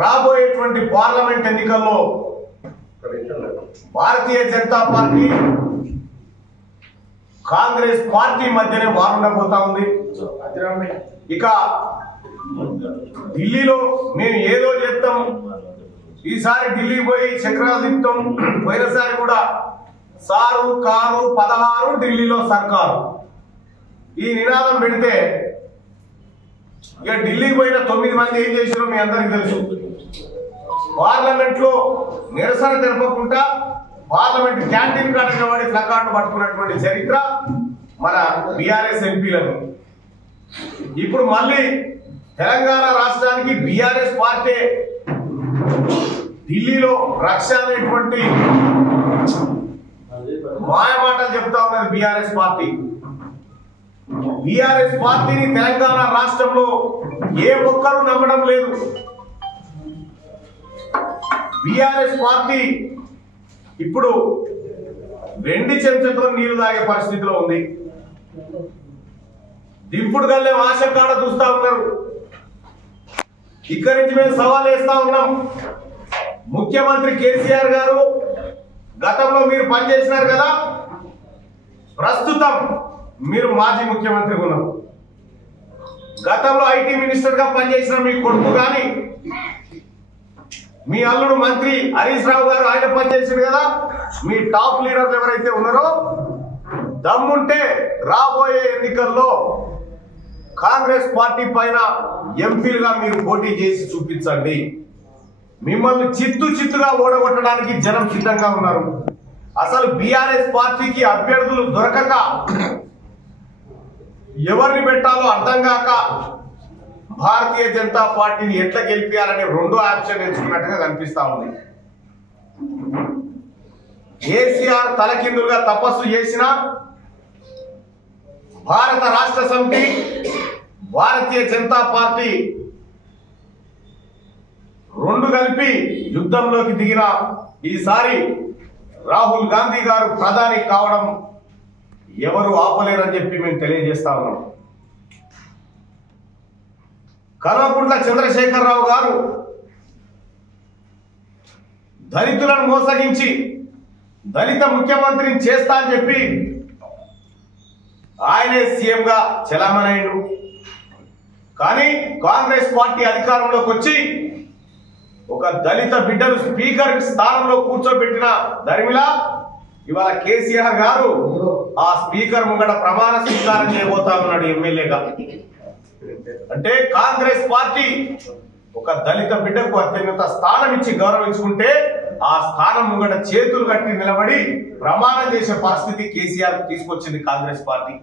రాబోయేటువంటి పార్లమెంట్ ఎన్నికల్లో Bharatiya Janata party Congress party మధ్యనే వారుండబోతా ఉంది. ఇక ఢిల్లీలో మేము ఏదో చేస్తాం, ఈసారి ఢిల్లీ పోయి చక్రాలు తిప్పుతాం, పోయినసారి కూడా సారు కారు 16 ఢిల్లీలో సర్కారు ఈ నినాదం పెడితే ఇక ఢిల్లీకి పోయిన 9 మంది ఏం చేశారో మీ అందరికి తెలుసు. పార్లమెంట్ లో నిరసన తెలపకుండా పార్లమెంట్ క్యాంటీన్ కాడ నిలబడి ప్లకార్డు పట్టుకున్నటువంటి చరిత్ర మన బీఆర్ఎస్ ఎంపీలను. ఇప్పుడు మళ్ళీ తెలంగాణ రాష్ట్రానికి బీఆర్ఎస్ పార్టీ ఢిల్లీలో రక్ష అనేటువంటి మాయమాటలు చెప్తా ఉన్నది బీఆర్ఎస్ పార్టీ. బీఆర్ఎస్ పార్టీని తెలంగాణ రాష్ట్రంలో ఏ ఒక్కరూ నమ్మడం లేదు. బీఆర్ఎస్ పార్టీ ఇప్పుడు వెండి చెంచాతో నీళ్లు తాగే పరిస్థితిలో ఉంది. దింపుడు గల్లే ఆశ కాడ చూస్తా ఉన్నారు. ఇక్కడి నుంచి మేము సవాల్ వేస్తా ఉన్నాం. ముఖ్యమంత్రి కేసీఆర్ గారు గతంలో మీరు పనిచేసినారు కదా, ప్రస్తుతం మీరు మాజీ ముఖ్యమంత్రి ఉన్నారు. గతంలో ఐటీ మినిస్టర్ గా పనిచేసిన మీ కొడుకు కానీ మీ అల్లుడు మంత్రి హరీష్ రావు గారు ఆయన పనిచేసారు కదా. మీ టాప్ లీడర్లు ఎవరైతే ఉన్నారో దమ్ముంటే రాబోయే ఎన్నికల్లో కాంగ్రెస్ పార్టీ పైన ఎంపీలుగా మీరు పోటీ చేసి చూపించండి. మిమ్మల్ని చిత్తుగా ఓడగొట్టడానికి జనం సిద్ధంగా ఉన్నారు. అసలు బీఆర్ఎస్ పార్టీకి అభ్యర్థులు దొరకక ఎవరిని పెట్టాలో అర్థం కాక భారతీయ జనతా పార్టీని ఎట్లా గెలిపించాలని 2వ ఆప్షన్ ఎంచుకున్నట్టుగా కనిపిస్తా ఉంది. కేసీఆర్ తలకిందులుగా తపస్సు చేసిన భారత రాష్ట్ర సమితి, భారతీయ జనతా పార్టీ 2 కలిపి యుద్ధంలోకి దిగిన ఈసారి రాహుల్ గాంధీ గారు ప్రధాని కావడం ఎవరు ఆపలేరని చెప్పి మేము తెలియజేస్తా ఉన్నాం. కల్వకుంట్ల చంద్రశేఖరరావు గారు దళితులను మోసగించి దళిత ముఖ్యమంత్రిని చేస్తా అని చెప్పి ఆయనే సీఎంగా చెలామణయ్యాడు. కానీ కాంగ్రెస్ పార్టీ అధికారంలోకి వచ్చి ఒక దళిత బిడ్డను స్పీకర్ స్థానంలో కూర్చోబెట్టిన దరిమిలా ఇవాళ కేసీఆర్ గారు ఆ స్పీకర్ ముంగట ప్రమాణ స్వీకారం చేయబోతా ఉన్నాడు ఎమ్మెల్యేగా. అంటే కాంగ్రెస్ పార్టీ ఒక దళిత బిడ్డకు అత్యున్నత స్థానం ఇచ్చి గౌరవించుకుంటే ఆ స్థానం ముంగట చేతులు కట్టి నిలబడి ప్రమాణం చేసే పరిస్థితి కేసీఆర్ తీసుకొచ్చింది కాంగ్రెస్ పార్టీ.